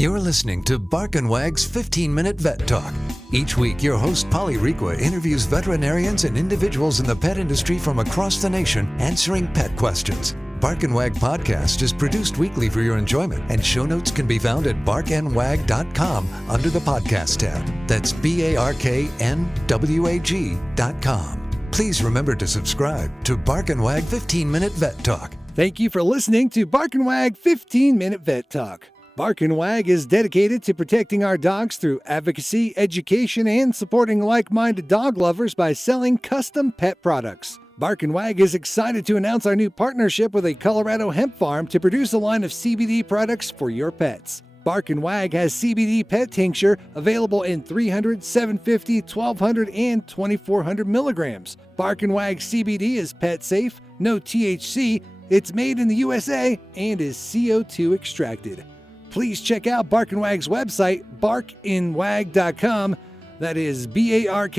You're listening to Bark and Wag's 15-Minute Vet Talk. Each week, your host, Polly Requa, interviews veterinarians and individuals in the pet industry from across the nation answering pet questions. Bark and Wag podcast is produced weekly for your enjoyment, and show notes can be found at barkandwag.com under the podcast tab. That's BARKNWAG.com. Please remember to subscribe to Bark and Wag 15-Minute Vet Talk. Thank you for listening to Bark and Wag 15-Minute Vet Talk. Bark and Wag is dedicated to protecting our dogs through advocacy, education, and supporting like-minded dog lovers by selling custom pet products. Bark and Wag is excited to announce our new partnership with a Colorado hemp farm to produce a line of CBD products for your pets. Bark and Wag has CBD pet tincture available in 300, 750, 1200, and 2400 milligrams. Bark and Wag CBD is pet safe, no THC, it's made in the USA, and is CO2 extracted. Please check out Bark and Wag's website, barkandwag.com. That is BARK,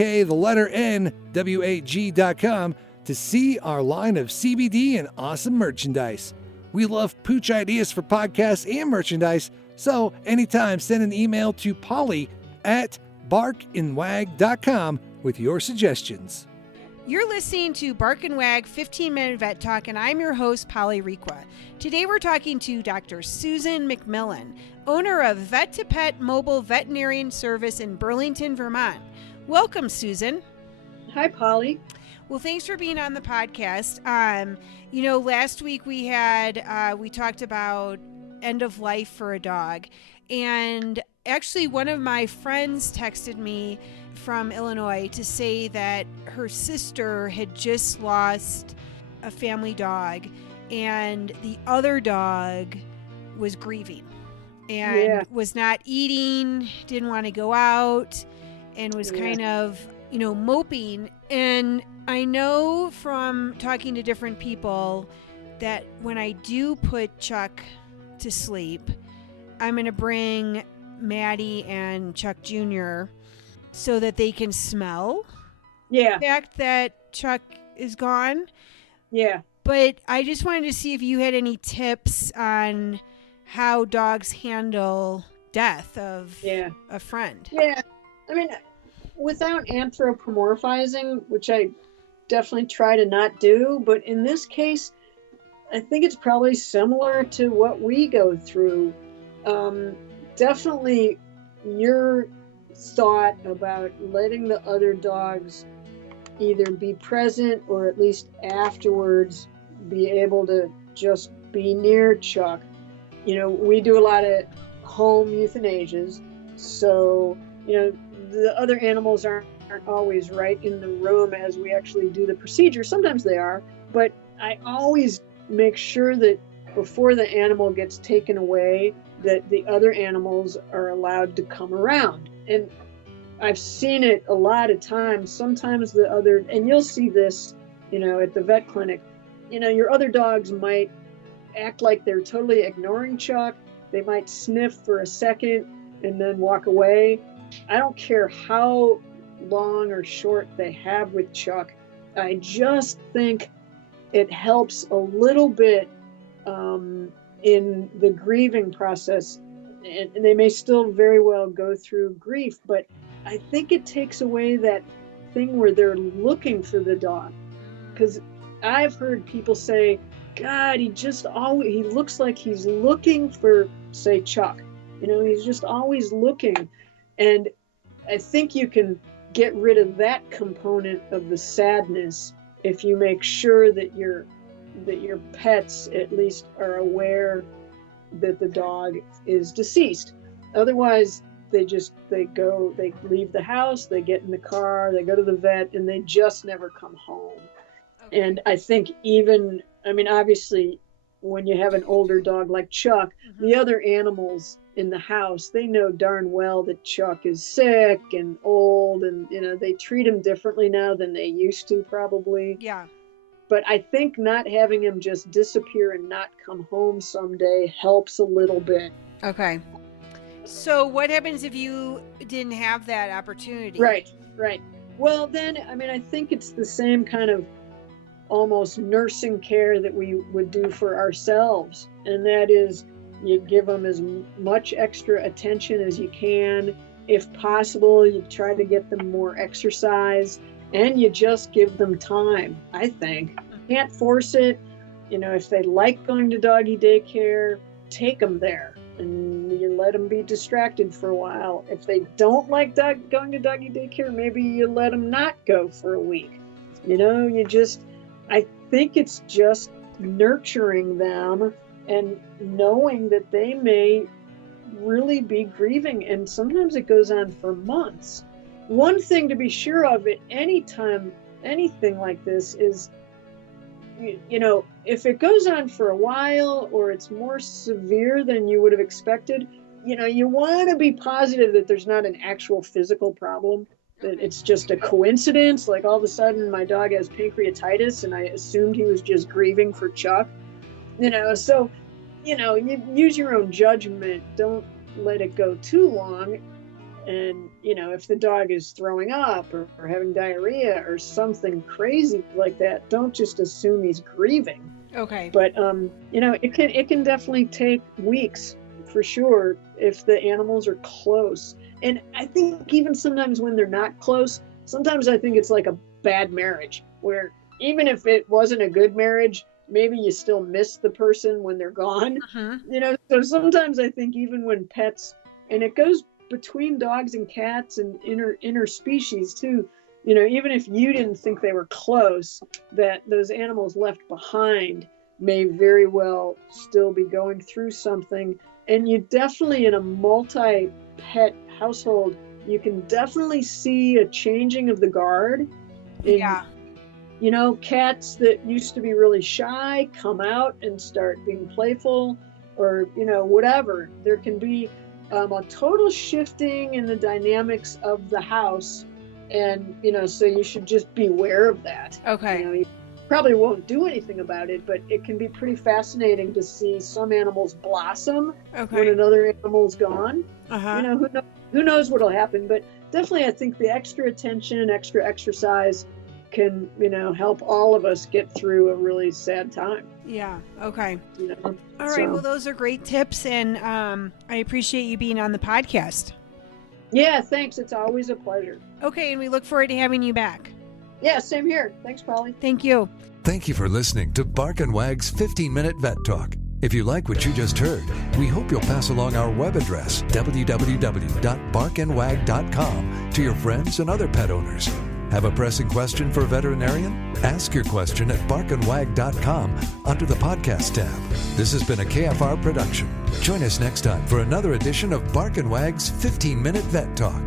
to see our line of CBD and awesome merchandise. We love pooch ideas for podcasts and merchandise, so anytime send an email to Polly at barkandwag.com with your suggestions. You're listening to Bark and Wag 15-Minute Vet Talk, and I'm your host, Polly Requa. Today we're talking to Dr. Susan McMillan, owner of Vet to Pet Mobile Veterinarian Service in Burlington, Vermont. Welcome, Susan. Hi, Polly. Well, thanks for being on the podcast. Last week we talked about end of life for a dog, and actually one of my friends texted me from Illinois to say that her sister had just lost a family dog, and the other dog was grieving and was not eating, didn't want to go out, and was kind of, moping. And I know from talking to different people that when I do put Chuck to sleep, I'm going to bring Maddie and Chuck Jr. so that they can smell the fact that Chuck is gone. Yeah. But I just wanted to see if you had any tips on how dogs handle death of a friend. Yeah. I mean, without anthropomorphizing, which I definitely try to not do, but in this case, I think it's probably similar to what we go through. Definitely your thought about letting the other dogs either be present or at least afterwards be able to just be near Chuck. We do a lot of home euthanasias, so the other animals aren't always right in the room as we actually do the procedure. Sometimes they are, but I always make sure that before the animal gets taken away, that the other animals are allowed to come around. And I've seen it a lot of times. Sometimes and you'll see this, at the vet clinic, your other dogs might act like they're totally ignoring Chuck. They might sniff for a second and then walk away. I don't care how long or short they have with Chuck. I just think it helps a little bit in the grieving process, and they may still very well go through grief, but I think it takes away that thing where they're looking for the dog. Because I've heard people say, God, he looks like he's looking for, say, Chuck. He's just always looking. And I think you can get rid of that component of the sadness if you make sure that your pets at least are aware that the dog is deceased. Otherwise, they leave the house, they get in the car, they go to the vet, and they just never come home. Okay. And I think obviously, when you have an older dog like Chuck, the other animals in the house, they know darn well that Chuck is sick and old, and they treat him differently now than they used to, probably. Yeah. But I think not having him just disappear and not come home someday helps a little bit. Okay. So what happens if you didn't have that opportunity? Right. Well, then, I think it's the same kind of almost nursing care that we would do for ourselves. And that is, You give them as much extra attention as you can. If possible, you try to get them more exercise, and you just give them time, I think. Can't force it. You know, if they like going to doggy daycare, take them there and you let them be distracted for a while. If they don't like going to doggy daycare, maybe you let them not go for a week. You know, I think it's just nurturing them and knowing that they may really be grieving, and sometimes it goes on for months. One thing to be sure of at any time, anything like this is, you know, if it goes on for a while or it's more severe than you would have expected, you know, you want to be positive that there's not an actual physical problem, that it's just a coincidence. Like all of a sudden my dog has pancreatitis and I assumed he was just grieving for Chuck, you know. So, you know, you use your own judgment. Don't let it go too long. And, you know, if the dog is throwing up or having diarrhea or something crazy like that, don't just assume he's grieving. Okay. But, you know, it can definitely take weeks for sure if the animals are close. And I think even sometimes when they're not close, sometimes I think it's like a bad marriage where even if it wasn't a good marriage, maybe you still miss the person when they're gone. You know, so sometimes I think even when pets, and it goes between dogs and cats and interspecies too, you know, even if you didn't think they were close, that those animals left behind may very well still be going through something. And you definitely, in a multi-pet household, you can definitely see a changing of the guard. Yeah. You know, cats that used to be really shy come out and start being playful, or, you know, whatever. There can be a total shifting in the dynamics of the house. And, you know, so you should just be aware of that. Okay. You know, you probably won't do anything about it, but it can be pretty fascinating to see some animals blossom when another animal's gone. You know, who knows what'll happen, but definitely I think the extra attention, extra exercise can, you know, help all of us get through a really sad time. Yeah. Okay. You know? All right. Well, those are great tips, and I appreciate you being on the podcast. Yeah, thanks. It's always a pleasure. Okay, and we look forward to having you back. Yeah, same here. Thanks, Polly. Thank you. Thank you for listening to Bark and Wag's 15-Minute Vet Talk. If you like what you just heard, we hope you'll pass along our web address, www.barkandwag.com, to your friends and other pet owners. Have a pressing question for a veterinarian? Ask your question at barkandwag.com under the podcast tab. This has been a KFR production. Join us next time for another edition of Bark and Wag's 15-Minute Vet Talk.